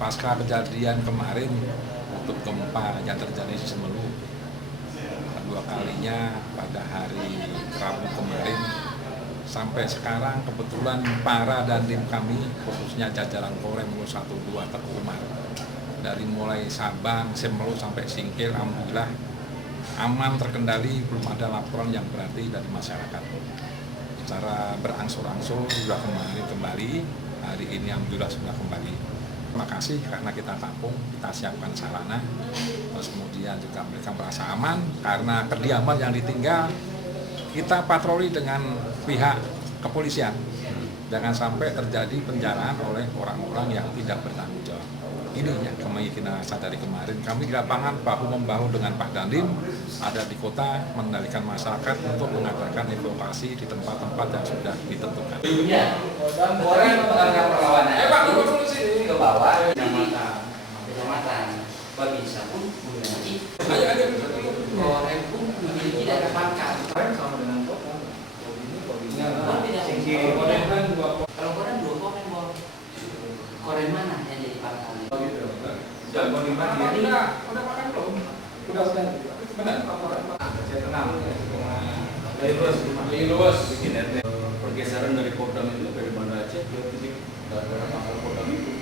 pasca kejadian kemarin untuk gempa yang terjadi di Semeru kedua kalinya pada hari Rabu kemarin, sampai sekarang kebetulan para dandim kami khususnya jajaran Korem 1, 2 Teguh Umar dari mulai Sabang, Semeru sampai Singkil, alhamdulillah aman, terkendali, belum ada laporan yang berarti dari masyarakat. Secara berangsur-angsur sudah kembali, hari ini alhamdulillah sudah kembali. Terima kasih karena kita tampung, kita siapkan sarana, terus kemudian juga mereka merasa aman karena kediaman yang ditinggal. Kita patroli dengan pihak kepolisian, jangan sampai terjadi penjaraan oleh orang-orang yang tidak bertanggung jawab. Ini yang kami kita sadari kemarin, kami di lapangan bahu-membahu dengan Pak Dandim, ada di kota mengendalikan masyarakat untuk mengadakan evakuasi di tempat-tempat yang sudah ditentukan. Iya, orang menganggap perlawanan ke bawah, kecamatan, Babinsa pun memiliki, Korem pun memiliki data pangkat. Sama dengan Korem. Kalau Korem 2 Korem, Korem mana yang jadi pangkat? Jago di mana? Udah makan belum? Udah. Benar. Saya tenang. Dari luas. Pergeseran dari Kodam itu dari Banda Aceh ke titik daerah pangkal Kodam itu.